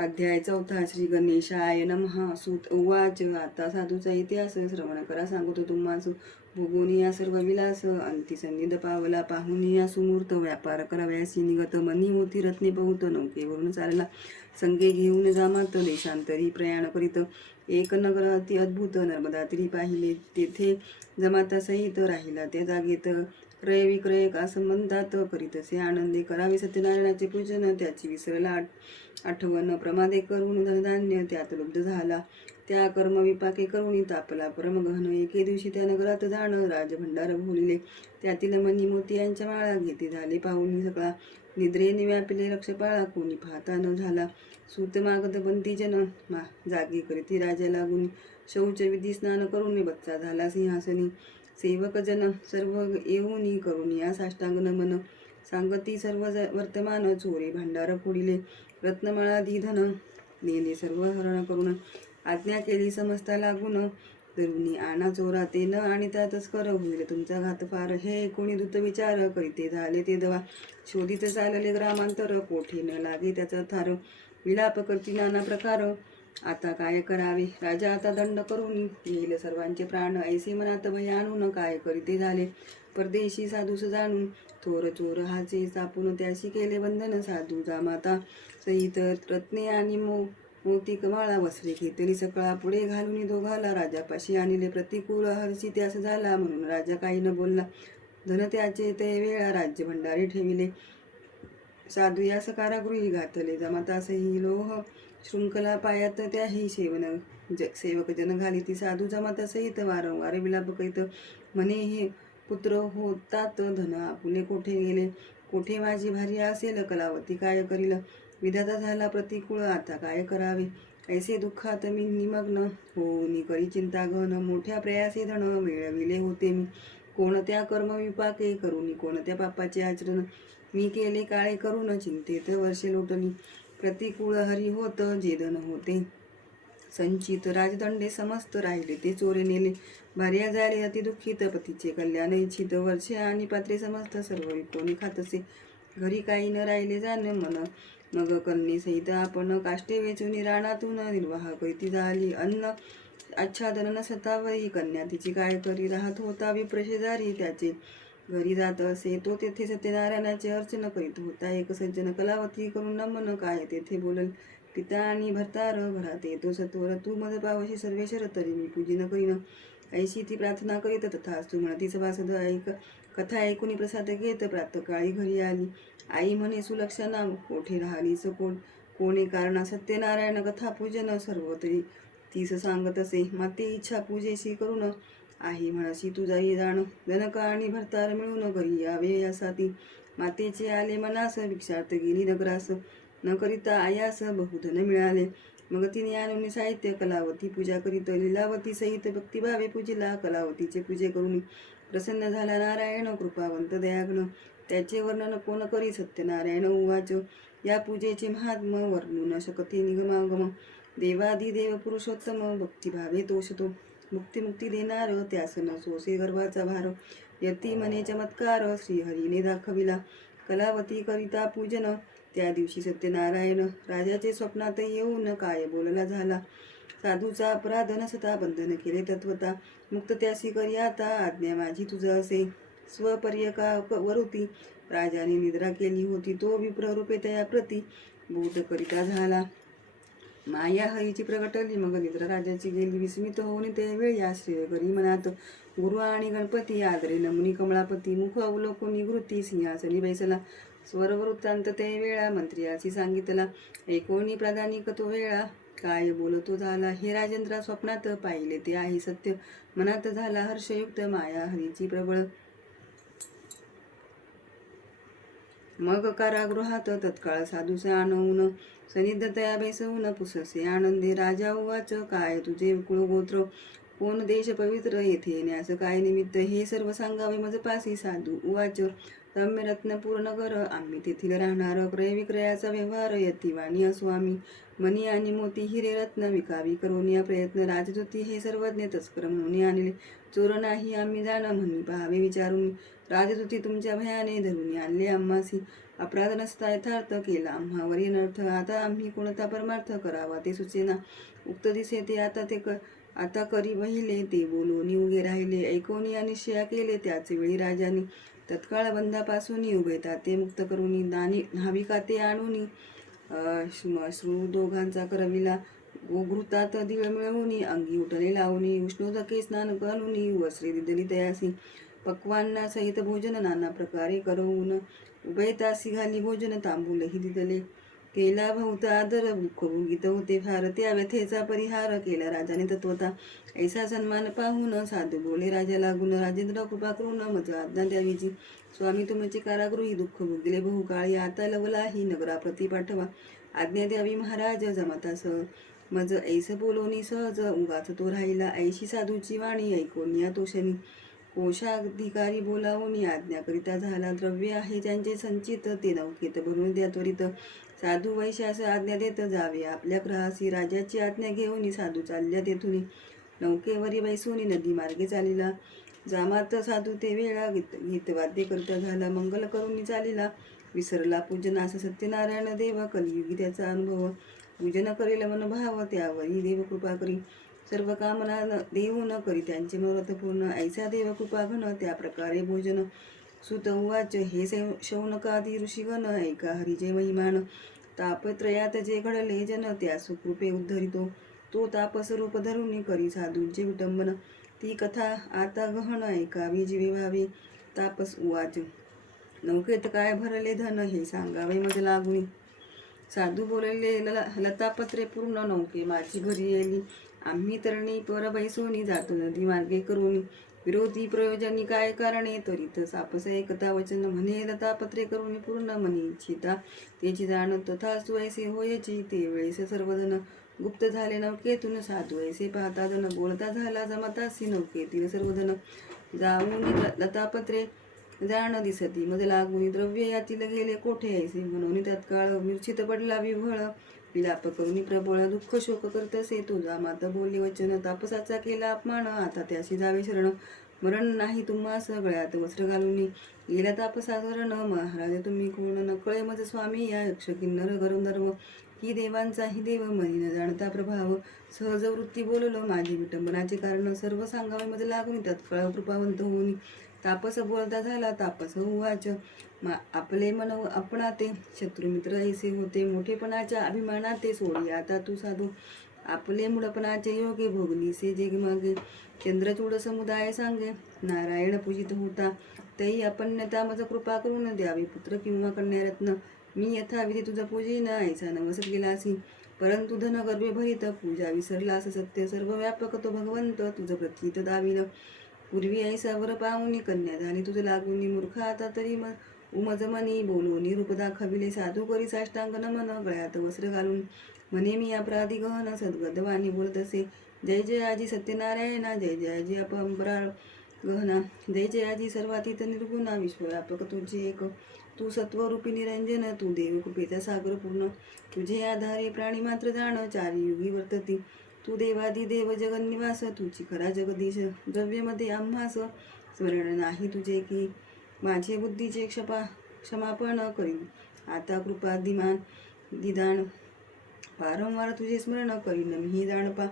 अध्याय 4 श्री गणेशाय नमः. सूत उवाच. आता साधूचा इतिहास श्रवण करा, सांगतो तुम्हास. भोगून या सर्व विलास, अंती सन्निध पावला पाहून या सुमूर्त. व्यापार कराव्यासी निगत, मनी मोती रत्ने बहुत. नौकेवरून चालला संगे घेऊन जामात, देशांतरी प्रयाण करीत. एक नगर अति अद्भुत, नर्मदा तीरी पाहिले. तेथे जमाता सहित राहिला त्या जागेत. क्रय विक्रय का संबंधात करीतसे आनंदे. करावे सत्यनारायणाचे पूजन, त्याची विसरला आठवण. प्रमादे करून धनधान्य त्यात लुब्ध झाला. त्या कर्मविपाके करून तापला परमगहन. एके दिवशी त्या नगरात जाण, राजभंडार भोलिले. त्यातील मणी मोतियांच्या माळा घेते झाले पाहुणी सकळा. निद्रेने व्यापिले रक्षपाळा, कोणी पाहता न झाला. सूत मागत बंती जन, जागे करीती राजा लागून. शौच विधी स्नान करून बच्चा झाला सिंहासनी. सेवक जन सर्व येऊनी करून या साष्टांग नमन. सांगती सर्व वर्तमान, चोरे भांडार फोडिले. रत्नमाळा धन नेले सर्व हरण करून. आज्ञा केली समजता लागून, तरुणी आणा चोरा ते न आणिता तस्कर. होईल तुमचा घात फार, हे कोणी दूत विचार करीते झाले ते दवा. शोधित चालले ग्रामांतर, कोठे न लागे त्याचा थार. विलाप करती नाना प्रकार, आता काय करावे. राजा आता दंड करून येईल सर्वांचे प्राण. ऐसे मनात भय आणून, काय करीते झाले परदेशी साधूस जाणून. थोर चोर हाचे सापून, त्याशी केले बंधन. साधू जामाता सहित रत्ने आणि मोती माळा. वस्त्रे घेतली सकळा पुढे घालून दोघाला. राजापाशी आणले प्रतिकूल, हरसी त्यास झाला. म्हणून राजा काही न बोलला, धन त्याचे ते वेळा. राज्य भंडारी ठेविले साधू यास कारागृही घातले. जमातासही लोह शृंखला पायात त्याही सेवक जन घाली. ती साधू जमातासहित वारंवार विलाप करीत म्हणे, हे पुत्र होतात धन आपुले कोठे गेले. कोठे माझी भारी असेल कलावती काय करील. विधाता झाला प्रतिकूळ, आता काय करावे. ऐसे दुःखात मी निमग्न होऊन करी चिंता गहन. मोठ्या प्रयासे धन मिळविले होते मी, कोणत्या कर्म विपाके करून कोणत्या पापाचे आचरण. मी केले काळे करून, चिंतेत वर्षे लोटली. प्रतिकूळ हरी होत जे धन होते संचित. राजदंडे समस्त राहिले ते चोरे नेले. भार्या झाले अति दुःखित, पतीचे कल्याण इच्छित. वर्षे आणि पात्रे समस्त सर्व विकोणी खातसे. घरी काही न राहिले जाण मन. मग कन्ये सहित आपण काष्टे वेचून रानातून निर्वाह करीती झाली. अन्न आच्छादन नसता वरी, कन्या तिची काय करी. राहत होता विप्र शेजारी, त्याचे घरी जात असे तो तेथे. सत्यनारायणाचे अर्चन करीत होता एक सज्जन. कलावती करून नमन, काय तेथे बोलल. पिता आणि भरतार घरात येतो सत्वर. तू मज पावशी सर्वेश्वर, तरी मी पूजिन करीन. ऐशी ती प्रार्थना करीत तथास्तु म्हणती सभासद. कथा ऐकून प्रसाद घेत प्रातकाळी घरी आली. आई म्हणे, सुलक्षणा कोठे राहिलीस कोणे कारणा. सत्यनारायण कथा पूजन सर्व तरी तीस सांगत असे. माते इच्छा पूजेशी करून आहे म्हणशी तुझाही जाण. जनक आणि भरतार मिळून घरी यावे यासाठी. मातेचे आले मनास, भिक्षार्थ गेली नगरास. न करिता आयास बहुधन मिळाले. मग तिने आणून साहित्य कलावती पूजा करीत. लीलावती सहित भक्तिभावे पूजिला. कलावतीचे पूजे करून प्रसन्न झाला नारायण, कृपावंत दयाघ्न. त्याचे वर्णन कोण करी. सत्यनारायण उवाच. या पूजेचे महात्म वर्णू न शकते निगमागम. देवादिदेव पुरुषोत्तम, भक्तिभावे तोषतो. मुक्ती देणार, त्यास न सोसे गर्भाचा भार. यती म्हणे चमत्कार, श्रीहरीने दाखविला. कलावती करिता पूजन, त्या दिवशी सत्यनारायण राजाचे स्वप्नात येऊन काय बोलला झाला. साधूचा अपराध नसता, बंधन केले तत्वता. मुक्त त्यासी करी आता, आज्ञा माझी तुझ असे. स्वपर्यका वरुती राजाने निद्रा केली होती. तो विप्र रूपे तया प्रती बोध करिता झाला. माया हरीची प्रगटली, मग निद्रा राजाची गेली. विस्मित होऊन ते वेळी आश्रय करी मनात. गुरु आणि गणपती आदरे नमुनी कमळापती. मुख अवलोकून निवृत्ती सिंहासनी बैसला. स्वरवृत्तांत ते वेळा मंत्रियासी सांगितला. ऐकोनी प्राधानिक तो वेळा, काय बोलतो झाला. हे राजेंद्रा स्वप्नात पाहिले ते आहे सत्य. मनात झाला हर्षयुक्त, माया हरीची प्रबळ. मग कारागृहात तत्काळ साधूसा आणून सनिध तया बैसवून पुससे आनंदे. राजा उवाच. काय तुझे कुळ गोत्र, कोण देश पवित्र, येथे येण्यास काय निमित्त. हे सर्व सांगावे मजपासी. साधू उवाच. रम्य रत्नपूर नगर, आम्ही तेथील राहणार. क्रय विक्रयाचा व्यवहार, यतिवाणी असो आम्ही. मणी आणि मोती हिरे रत्न विकावी करून या प्रयत्न. राजदूती हे सर्वज्ञ, तस्कर म्हणून आणले. चोर नाही आम्ही जाण, म्हणी पहावे विचारून. राजदूती तुमच्या भयाने धरून आणले आम्हासी, अपराध नसता यथार्थ केला आम्हावर अनर्थ, आता आम्ही कोणता परमार्थ करावा ते सुचेना, उक्त दिसे ते आता करी बहिले, ते बोलून उगे राहिले, ऐकोनी अनिश्चया केले त्याच वेळी राजानी, तत्काळ बंधापासून उभयता ते मुक्त करून, दानी नाविका ते आणून श्रू दोघांचा करविला, घृतात दिळ मिळवून, अंगी उठले लावणी, उष्णोदके स्नान घालून, वस्त्रे दिदली तयासी, पक्वांना सहित भोजन नाना प्रकारे करवून, उभयतासी घाली भोजन तांबूलही दिदले, केला बहुत आदर दुःख भोगीत होते फार, त्या व्यथेचा परिहार केला राजाने तत्वता, ऐसा सन्मान पाहून साधू बोले राजा लागून, राजेंद्र कृपा करून मज आज्ञा द्यावीची, स्वामी तुमचे कारागृही दुःख भोगले बहुकाळी, आता लवलाही नगराप्रती पाठवा, आज्ञा द्यावी महाराज जमतास, मज ऐस बोलोनी सहज उगाच तो राहिला, ऐशी साधूची वाणी ऐकून या तोषणी, कोशाधिकारी बोलावून आज्ञा करिता झाला, द्रव्य आहे ज्यांचे संचित ते नौकेत भरून द्या त्वरित, साधू वैशास आज्ञा देत जावे आपल्या ग्रहासी, राजाची आज्ञा घेऊन साधू चालल्या तेथून, नौकेवरी बैसून नदी मार्गे चालिला, जामात साधू ते वेळा गीत वाद्य करिता झाला, मंगल करून चालिला, विसरला पूजनास सत्यनारायण देव, कलियुगी त्याचा अनुभव, पूजन करेल मनभाव त्यावरी देव कृपा करी, सर्व कामना देव न करी त्यांचे मनोरथ पूर्ण, ऐसा देव कृपा घन त्या प्रकारे भोजन, सुत उवाच हे शौनकादी ऋषीगण, ऐका हरीचे महिमान, तापत्रयात जे घडले जन त्या सुकृपे उद्धरितो, तो तापस रूप धरून करी साधूंचे विटंबन, ती कथा आता गहन ऐकावी जीवे व्हावे, तापस उवाच नौकेत काय भरले धन हे सांगावे मज लागुनी, साधू बोलले लतापत्रे पूर्ण नौके माझी भरी येली, आम्ही तरणी पर बैसोनी जातो नदी मार्गे करून, विरोधी प्रयोजनी काय कारणे त्वरित सापस एकता वचन, म्हणे लतापत्रे करून पूर्ण मनी इच्छिता त्याची जाण, तथा ऐसे होयची ते वेळेस सर्वजण, गुप्त झाले नौकेतून साधू ऐसे पाहता जन, बोलता झाला जमतासी नौकेतील सर्वजण, जाऊन लतापत्रे जाण दिसती मज लागून, द्रव्य यातील गेले कोठे ऐसे म्हणून, तत्काळ मूर्छित पडला विव्हळ, विलाप करून प्रबळ दुःख शोक करतसे, तो जामात बोलले वचन, तापसाचा केला अपमान आता त्याशी जावे शरण, मरण नाही तुम्हास गळ्यात वस्त्र घालून, गेला तापसाधरण महाराज तुम्ही कोण, नकळे मज स्वामी या यक्ष किन्नर गंधर्व, ही देवांचाही देव मनी न जाणता प्रभाव, सहज वृत्ती बोललो माझी विटंबनाचे कारण, सर्व सांगावे मज लागून तत्काळ कृपावंत होऊन, तापस बोलता झाला तापस उवाच आपले मन आपणाते, शत्रुमित्र ऐसे होते मोठेपणाच्या अभिमानाते, सोडी आता तू साधू आपले मूळपणाचे योगे, भोगलीसे जे मागे चंद्रचूड समुदाय सांगे, नारायण पूजित होता तई अपन्यता मज कृपा करून द्यावी पुत्र किंवा कन्यारत्न, मी यथाविधी तुझा पूजेन ऐसा नवस केलासी, परंतु धन गर्भे भरित पूजा विसरलास, सत्य सर्व व्यापक तो भगवंत तुझ प्रचित दाविन, पूर्वी ऐसा वर पाहुनी कन्या झाली तुझ लागून, मूर्ख आता तरी उमज मनी बोलून रूप दाखविले, साधू करी साष्टांग नमन गळ्यात वस्त्र घालून, म्हणे मी अपराधी गहन सद्गतवाणी बोलत असे, जय जय आजी सत्यनारायणा, जय जय आजी अपंबराळ गहना, जय जय आजी सर्वातीत निर्गुणा, विश्वव्यापक तुझे एक, तू सत्वरूपी निरंजन, तू देव कृपेचा सागर पूर्ण, तुझे आधारे प्राणी मात्र जाण चारी युगी वर्तती, तू देवादी देव जगन्निवास, तुझी खरा जगदीश, द्रव्यमध्ये आम्हास स्मरण नाही तुझे की, माझे बुद्धीचे क्षमापण करीन आता कृपादिमान दिदान, वारंवार तुझे स्मरण करीन मी जाणपा,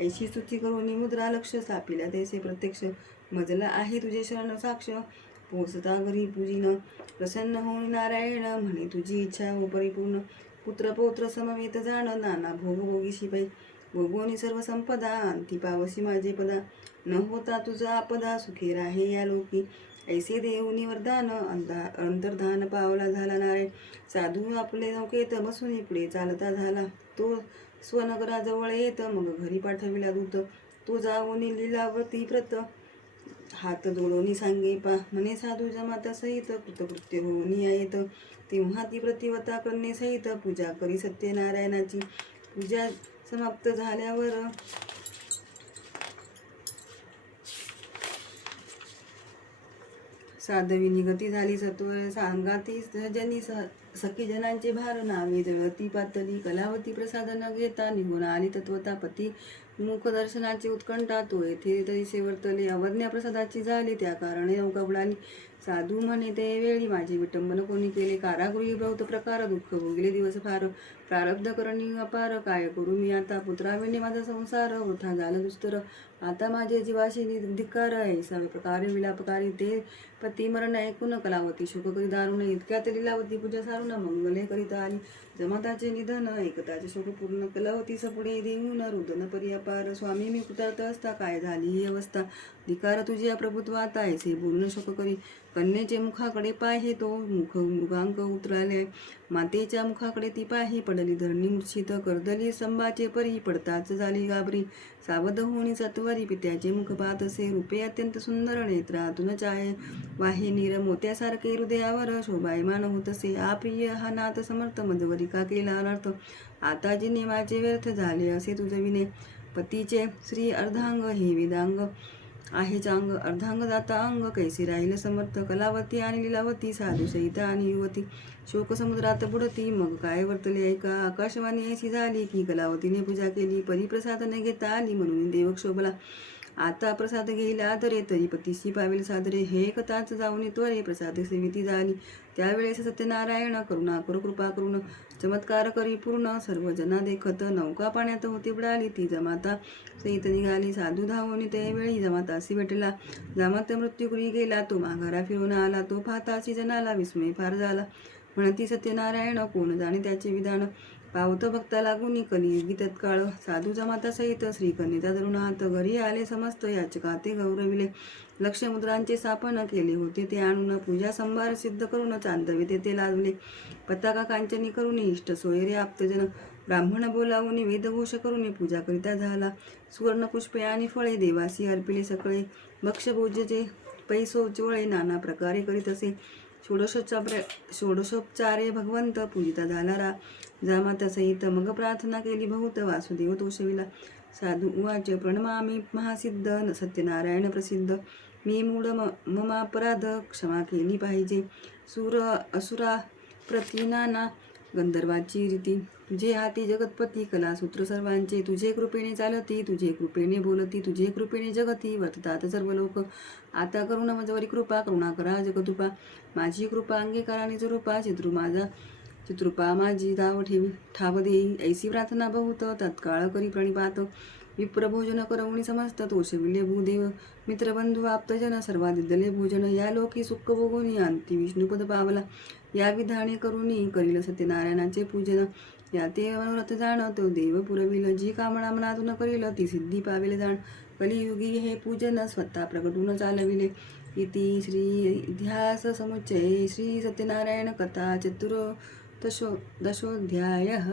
ऐशी स्तुती करून मुद्रा लक्ष स्थापिल्या तैसे प्रत्यक्ष, मजला आहे तुझे शरण साक्ष, पोचता घरी पूजिन प्रसन्न होऊन नारायण, म्हणे तुझी इच्छा हो परिपूर्ण, पुत्र पौत्र समवेत जाण नाना भोग भोगीशी पै, भोगोनी सर्व संपदा अंती पावसी माझे पदा, न होता तुझा आपदा सुखे राहे या लोकी, ऐसे देऊनी वरदान अंतर्धान पावला झाला नारायण, साधू आपले नौकेत बसून पुढे चालता झाला, तो स्वनगराजवळ येत मग घरी पाठविला दूत, तो जाऊन लीलावती व्रत हात जोडोनी सांगे पा, म्हणे साधू जमाता सहित कृतकृत्य होऊन येत, तेव्हा ती प्रतिवता करणे सहित पूजा करी सत्यनारायणाची, पूजा समाप्त झाल्यावर साधवी निगती झाली सत्वर, सांगाती जनी सखी जनांचे भार, नावे जळती पातली कलावती, प्रसाद न घेता निघून आली तत्वता, पती मुख दर्शनाची उत्कंठा तो येथे तैसे वर्तले, अवज्ञा प्रसादाची झाली त्या कारणे नौका बुडाली, साधू म्हणे ते वेळी माझे विटंबन कोणी केले, कारागृही बहुत प्रकार, दुःख भोगले दिवस फार, प्रारब्ध करणी अपार, काय करू मी आता, पुत्राविणे माझा संसार, वृथा झालं दुस्तर, आता माझे जीवाशी धिक्कार, ऐसावे प्रकारे विलापकारी, ते पती मरण ऐकून कलावती शोक करी दारुण, इतक्यात लीलावती पूजा सारून मंगले करीता आली, जमाताचे निधन ऐकताचे शोक पूर्ण, कलावती सपुढे देऊन रुदन परी अपार, स्वामी मी कृतार्थ असता, काय झाली ही अवस्था, धिकार तुझी प्रभुत्वात, ऐसे बोलून शोक करी, कन्येचे मुखाकडे पाहे तो मुख मृगांक उतराले, मातेच्या मुखाकडे ती पाही, पडली धरणी मूर्छित, करदली स्तंभाचे परी, पडताच झाली घाबरी, सावध होणी सत्वरी, पित्याचे मुख पाहत असे, रूपे अत्यंत सुंदर, नेत्रातून चाहे वाहे, नीर मोत्यासारखे हृदयावर शोभायमान होत असे, आप्रिय हा नाथ समर्थ, मजवरी का केला अनर्थ, आता जे नेमाचे व्यर्थ झाले असे तुझविणे, पतीचे श्री अर्धांग हे वेदांग आहे चांग, अर्धांग जाता अंग, कैसे राहील समर्थ, कलावती आणि लीलावती, साधू सहिता आणि युवती, शोक समुद्रात बुडती, मग काय वर्तले ऐका, आकाशवाणी ऐशी झाली की, कलावतीने पूजा केली, परिप्रसाद न घेता आली, म्हणून देव क्षोभला, आता प्रसाद घेईला आदरे, तरी पतीशी पावेल सादरे, हे कथाच जाऊन त्वरे, प्रसाद सेविती झाली, त्यावेळेस सत्यनारायण करुणा करू कृपा करून, चमत्कार करी पूर्ण, सर्व जना देखत, नौका पाण्यात होती बुडाली, ती जमाता सहित निघाली, साधू धावून त्यावेळी जमातासी भेटला, जमात मृत्यूगृही गेला, तो माघारा फिरून आला, तो पाहतासी जनाला विस्मय फार झाला, म्हणती सत्यनारायण कोण जाणे त्याचे विधान, पावत भक्ता लागून कलियुगी तत्काळ, साधू जमाता सहित श्रीकन्येचा धरून हात, घरी आले समस्त याचका ते गौरविले, लक्ष मुद्रांचे स्थापन केले होते ते आणून, पूजा संभार सिद्ध करून चांदवे ते लावले, पताका कांचनी करून इष्ट सोयरे आप्तजन, ब्राह्मण बोलावून वेदघोष करून पूजा करिता झाला, सुवर्ण पुष्पे आणि फळे देवासी अर्पिले सकळे, भक्षभोजचे पैसो चोळे नाना प्रकारे करीत असे, षोडशोपचारे भगवंत पूजिता झाला जामाता सहित, मग प्रार्थना केली बहुत, वासुदेव तोषविला, साधू उवाच प्रणमामि महासिद्ध सत्यनारायण प्रसिद्ध, मी मूढ ममापराध क्षमा केली पाहिजे, सूर असुरा प्रतिनाना गंधर्वाची रीती, तुझे हाती जगतपती, कलासूत्र सर्वांचे, तुझे कृपेने चालती, तुझे कृपेने बोलती, तुझे कृपेने जगती, वर्ततात सर्व लोक, आता करुण मजवरी कृपा, करुणा करा जगदुपा, माझी कृपा अंगीकाराने जरूपा, चित्रुपा माझी ठाव देई, ऐसी प्रार्थना बहुत, तत्काळ करी प्रणिपात, विप्रभोजन करवणी समस्त, तोषविले भूदेव मित्रबंधू आप्तजन, सर्वादिद्दले भोजन, या लोकी सुख भोगुनी अंती विष्णुपद पावला, या विधाने करुणी करील सत्यनारायणाचे पूजन, या ते मनोरथ जाण, तो देव पुरविल, जी कामना मनातून करील ती सिद्धी पावेल जाण, कलियुगी हे पूजन स्वतः प्रगटून चालविले, इति श्री इतिहास समुच्चये श्री सत्यनारायण कथा दशोऽध्यायः।